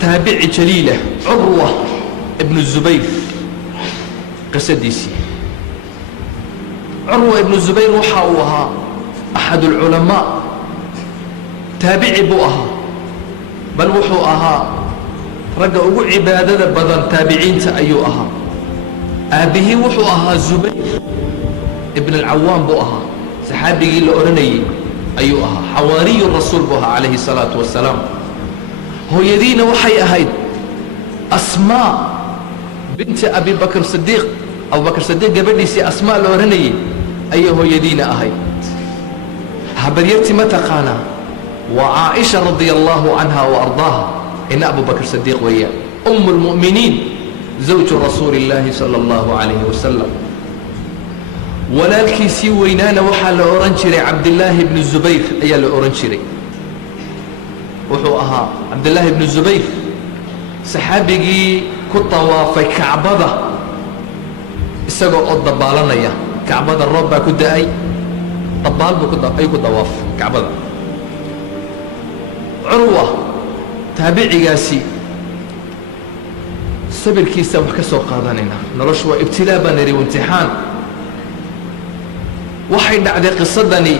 تابعي جليلة عروة ابن الزبير قصديسي عروة ابن الزبير وحاوها أحد العلماء تابعي بؤها بل وحوها رجعوا عبادة بدن تابعين تأيوها أبيه وحوها الزبير ابن العوام بؤها صحابي الأورني أيوها حواري الرسول بها عليه الصلاة والسلام هو يدين وحي أهيد أسماء بنت أبي بكر الصديق أو بكر الصديق قبل سي أسماء الأورني أيه يدين أهيد هبريتي متى قانا وعائشة رضي الله عنها وأرضاها إن أبو بكر الصديق وياه أم المؤمنين زوج رسول الله صلى الله عليه وسلم walaalkii sii weynaana waxaa la oran jiray cabdillaahi ibnu zubayr ayaa la oran jiray wuxuu ahaa cabdillaahi ibnu zubayr saxaabigii ku tawaafay kacbada isagoo oo dabaalanaya kacbada roob baa ku da'ay dabaal buu ay ku dawaafay kacbada curwa taabicigaasi sabirkiisa wax ka soo qaadanayna noloshu waa ibtilaa baan niri imtixaan waxay dhacday qisadani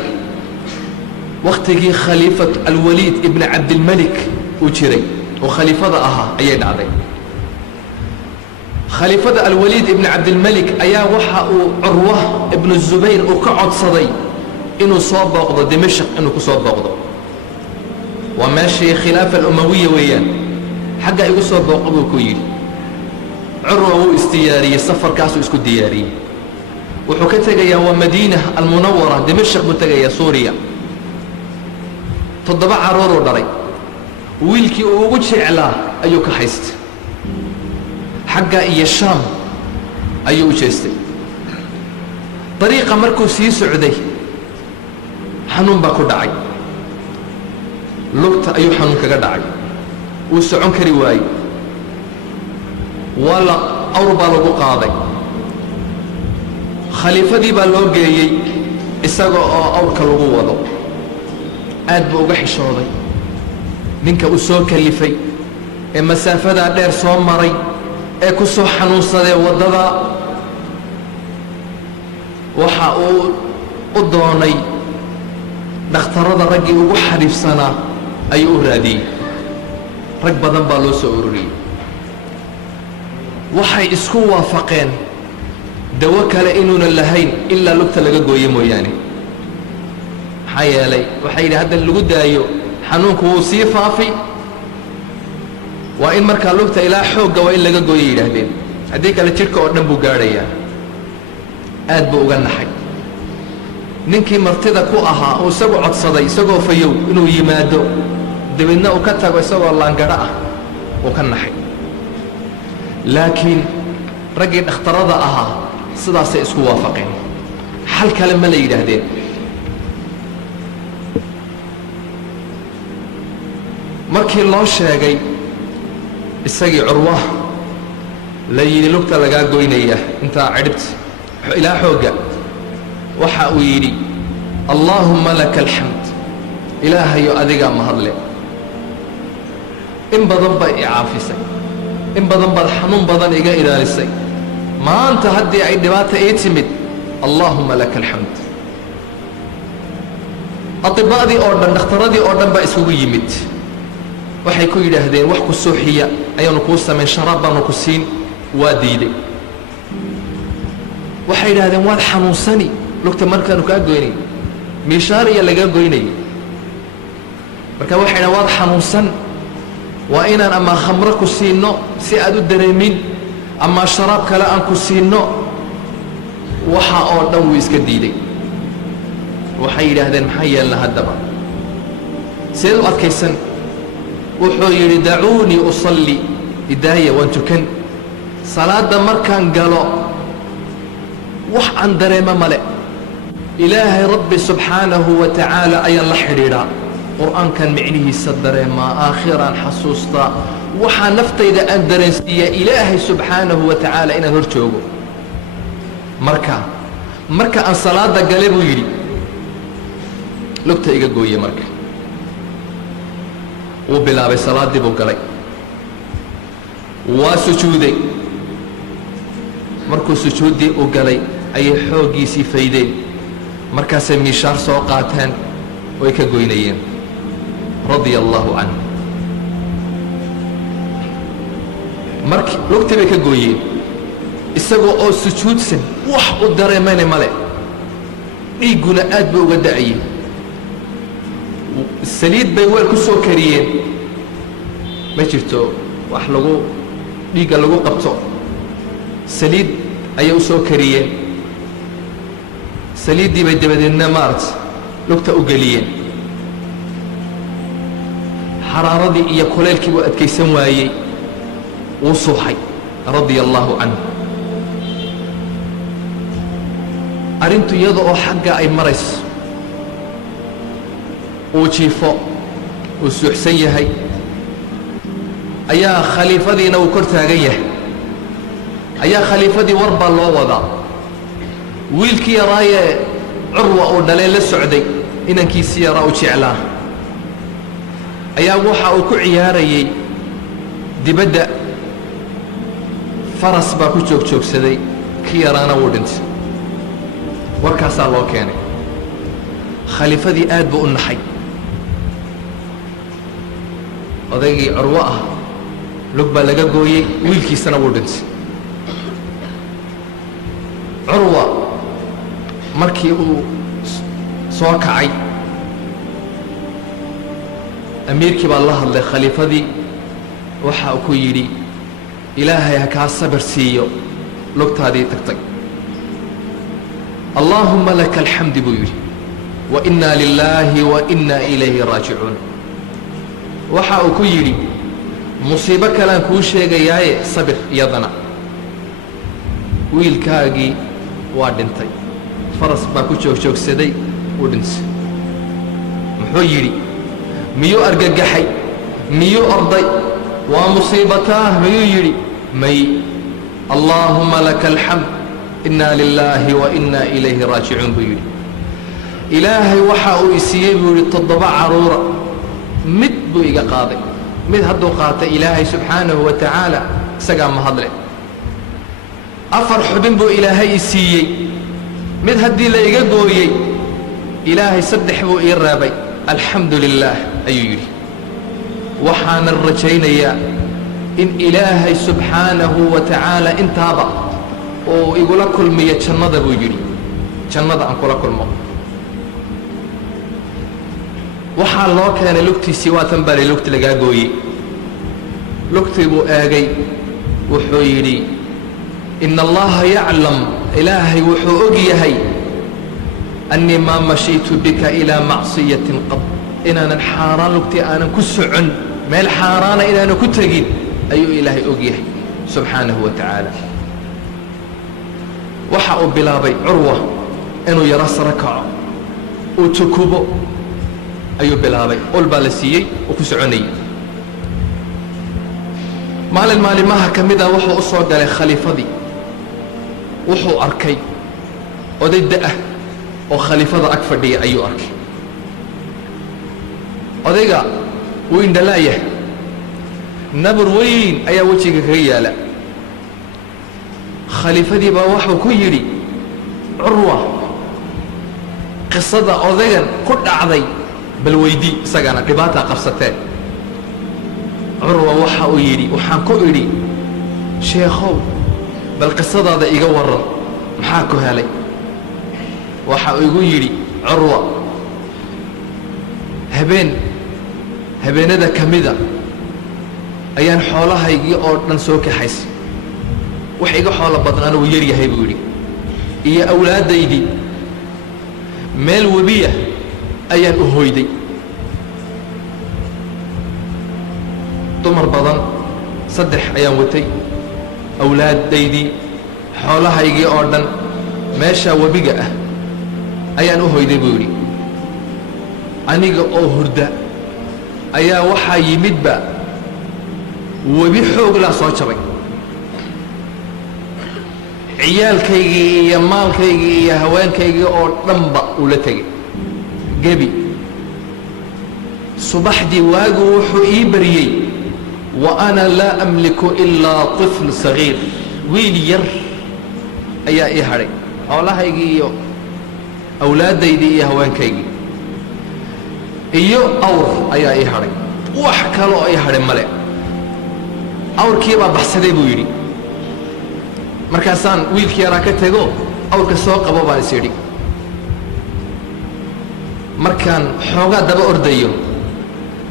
waqtigii khaliifat alwaliid ibn cabdilmalik uu jiray oo khaliifada ahaa ayay dhacday khaliifada alwaliid ibn cabdilmalik ayaa waxa uu curwa ibn zubayr uu ka codsaday inuu soo booqdo dimashq inuu ku soo booqdo waa meeshii khilaafa alumawiya weeyaan xagga igu soo booqo buu ku yidhi curwa wuu istiyaariyey safarkaasuu isku diyaariyey wuxuu ka tegayaa waa madiina almunawara dimashq buu tegayaa suuriya 7 caruuruu dhalay wiilkii uu ugu jeclaa ayuu ka haystay xagga iyo shaam ayuu u jeestay dariiqa markuu sii socday xanuun baa ku dhacay lugta ayuu xanuun kaga dhacay wuu socon kari waayey wala awr baa lagu qaaday khaliifadii baa loo geeyey isaga oo awrka lagu wado aad buu uga xishooday ninka uu soo kalifay ee masaafadaa dheer soo maray ee ku soo xanuunsadee waddada waxa uu u doonay dhakhtarada raggii ugu xariifsanaa ayuu u raadiyey rag badan baa loo soo ururiyey waxay isku waafaqeen dawo kale inuunan lahayn ilaa lugta laga gooye mooyaane maxaa yeelay waxay yidhi hadda lagu daayo xanuunku wuu sii faafi waa in markaa lugta ilaa xoogga waa in laga gooye yidhaahdeen haddii kale jidhka oo dhan buu gaadhayaa aad buu uga naxay ninkii martida ku ahaa uu isagu codsaday isagoo fayow inuu yimaado dabeedna uu ka tago isagoo laangadho ah uu ka naxay laakiin raggii dhakhtarada ahaa sidaasay isku waafaqeen xal kale ma la yidhaahdeen markii loo sheegay isagii curwa la yidhi lugta lagaa goynaya intaa cidhibta ilaa xoogga waxa uu yidhi allaahumma laka alxamd ilaahayo adigaa mahadle in badan baa i caafisay in badan baad xanuun badan iga ilaalisay maanta haddii ay dhibaata ii timid allaahumma laka alxamd atiba'dii oo dhan dhakhtaradii oo dhan baa isugu yimid waxay ku yidhaahdeen wax ku suuxiya ayaanu kuu samayn sharaab baanu ku siin waa diiday waxay yidhahdeen waad xanuunsani lugta markaanu kaa goynay miishaariya lagaa goynayay marka waxay yidhahdeen waad xanuunsan waa inaan ama khamro ku siinno si aad u dareemin ama sharaab kale aan ku siinno waxa oo dhan wuu iska diiday waxay yidhaahdeen maxaa yeelna haddaba seed u adkaysan wuxuu yidhi dacuunii usalli idaaya waan tukan salaadda markaan galo wax aan dareemo male ilaahay rabbi subxaanahu wa tacaala ayaan la xidhiidhaa qur'aankan micnihiisa dareemaa aakhiraan xasuustaa waxaa naftayda aan dareensiiyaa ilaahay subxaanahu wa tacaala inaan hor joogo marka aan salaada gale buu yidhi lugta iga gooye marka وبلا بصلاة دي بقلي وسجودي مركو سجود دي وقلي أي حوجي سيفيدين مركز ميشار سوقاتهن ويكا قوينيين رضي الله عنه mark lugtii bay ka gooyeen isagoo oo sujuudsan wax u dareemayna male dhiiguna aad buu uga da'ayay saliid bay weel ku soo kariyeen ma jirto wax lagu dhiigga lagu qabto saliid ayay u soo kariyeen saliiddii bay dabadeedna maart lugta u geliyeen xaraaradii iyo kuleelkii buu adkaysan waayey وصوحي رضي الله عنه أرنت يضع حق أي مرس وشيفو وسحسيه أيا خليفة دي نوكرتها جيه أيا خليفة دي وربا الله وضع ويلكي راي عروة أو دليل السعودي إنكي سيارة أو شعلاه أيا وحا أو كعياري دي بدأ فرس baa ku joogjoogsaday kii yaraana wuu dhintay warkaasaa loo keenay khaliifadii aad buu u naxay odaygii curwo ah lug baa laga gooyey wiilkiisana wuu dhintay curwa markii uu soo kacay amiirkii baa la hadlay khaliifadii waxa uu ku yidhi إلهي هكا صبر سيو لقط هذه تقطع اللهم لك الحمد بيري وإنا لله وإنا إليه راجعون وحا أكيري مصيبة كلام كوشي جاي صبر يضنا ويل كاجي وادنتي فرس باكو شوك سدي ودنس محيري ميو أرجع ميو أرضي ومصيبتاه ميو يري مي اللهم لك الحمد إنا لله وإنا إليه راجعون بيري إلهي وحاو يسيب يري تضبع عرورة مد بيقى قاضي مد هدو قاطع إلهي سبحانه وتعالى سقام مهضلي أفرح بنبو إلهي يسيي مد هدي ليقى قويي إلهي سدح بو إيرابي الحمد لله أيو يري وحان الرجينيا إن إلهي سبحانه وتعالى انتابع ويقول كل مية جنة بوجري جنة عن كل مو وحان الله كان لكتي سوا تنبالي لكتي لقاقوي لكتي بو آقي وحويري إن الله يعلم إلهي وحوقيهي أني ما مشيت بك إلى معصية قط إن أنا الحاران لكتي أنا كسعن ما الحاران إن أنا كتجين أي إلهي أجيه سبحانه وتعالى وحأ بلابي عروة إنه يرس ركع وتكبو أي بلابي قل بالسيي وكسعني مال ما هكمدا وحو أصعد على خليفة دي وحو أركي ودي وخليفة أكفر دي أي أركي odayga wuu indhalaayahay nabur weyn ayaa wejiga kaga yaala khaliifadii baa waxuu ku yidhi curwa qisada odaygan ku dhacday bal weydii isagana dhibaataa qabsateen curwa waxa uu yidhi waxaan ku idhi sheekhow bal qisadaada iga warran maxaa ku helay waxa uu igu yidhi curwa habeenada kamida ayaan xoolahaygii oo dhan soo kaxaysay wax iga xoolo badan anuu yar yahay buu yidhi iyo awlaadaydii meel webiya ayaan u hoyday dumar badan 3 ayaan watay awlaadaydii xoolahaygii oo dhan meesha webiga ah ayaan u hoyday buu yidhi aniga oo hurda ayaa waxaa yimidba webi xoog la soo jabay ciyaalkaygii iyo maalkaygii iyo haweenkaygii oo dhanba ula tegay gebi subaxdii waagu wuxuu ii baryey wa ana laa amliku ilaa طifl sagiir wiil yar ayaa ii hadhay xoolahaygii iyo awlaaddaydii iyo haweenkaygii iyo awr ayaa ii hadhay wax kale oo ii hadhay male awrkii baa baxsaday buu yidhi markaasaan wiilkii yaraa ka tego awrka soo qabo baan is idhi markaan xoogaa daba ordayo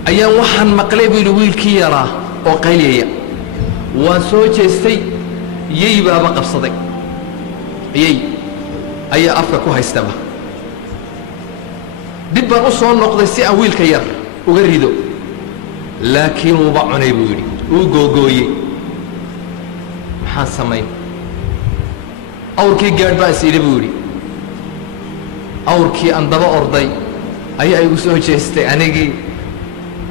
ayaan waxaan maqlay buu yidhi wiilkii yaraa oo qayliyaya waan soo jeestay yey baaba qabsaday yey ayaa afka ku haystaba dib baan u soo noqday si aan wiilka yar uga rido laakiin wuuba cunay buu yidhi wuu googooyey maxaan samayn awrkii gaadh baan is idhi buu yidhi awrkii aan daba orday ayaa igu soo jeestay anigii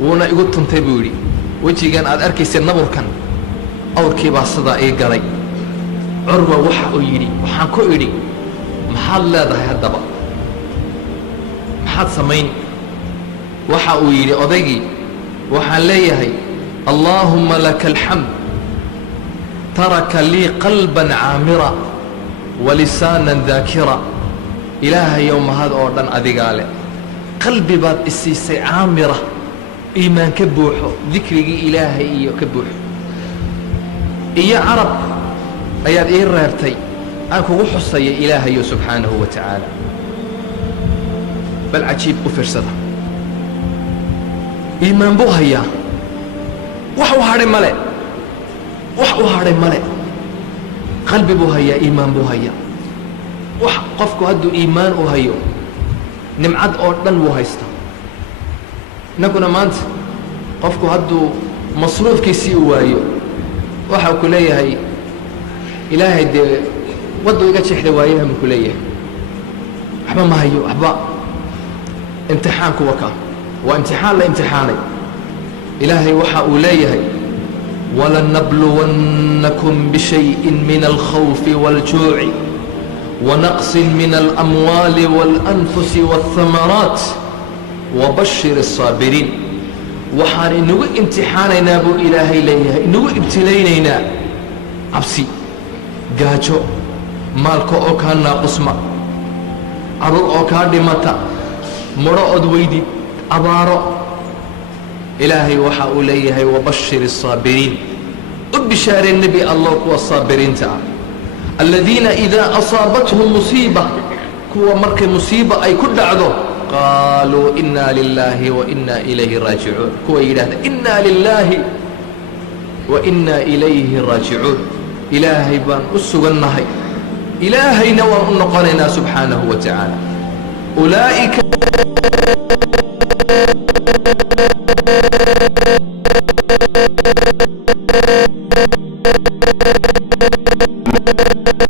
wuuna igu tuntay buu yidhi wejigan aad arkaysay naburkan awrkii baa sidaa ii galay curwa waxa uu yidhi waxaan ku idhi maxaad leedahay haddaba maxaad samayn waxa uu yidhi odaygii waxaan leeyahay allaahumma laka alxamd taraka lii qalban caamira walisaanan daakira ilaahayow mahad oo dhan adigaa leh qalbi baad isiisay caamira iimaan ka buuxo dikrigii ilaahay iyo ka buuxo iyo carab ayaad ii reebtay aan kugu xusayay ilaahayo subxaanahu wa tacaala bal cajiib u fiirsada iimaan buu hayaa wax u hadhay male wax u hadhay male qalbi buu hayaa iimaan buu hayaa wax qofku hadduu iimaan u hayo nimcad oo dhan wuu haystaa innaguna maanta qofku hadduu masruufkiisii u waayo waxau ku leeyahay ilaahay dee wadduu iga jeexda waayahan buu ku leeyahay waxba ma hayo waxba imtixaanku waka waa imtixaan la imtixaanay ilaahay waxa uu leeyahay walanabluwannakum bishayin min alkhawfi wاljuuci ونقص من الأموال والأنفس والثمرات وبشر الصابرين waxaan inagu imtixaanaynaa buu ilaahay leeyahay inagu ibtilaynaynaa cabsi gaajo maalka oo kaa naaqusma carruur oo kaa dhimata mudho ood weydid abaaro ilaahay waxa uu leeyahay wabashir الصaabiriin u bishaaree nebi allah kuwa saabiriinta ah الذين إذا أصابتهم مصيبة كوا مركي مصيبة أي كل عذو قالوا إنا لله وإنا إليه راجعون كوا إله إنا لله وإنا إليه راجعون إلهي بان أسوغ النهي إلهي نوى النقرنا سبحانه وتعالى أولئك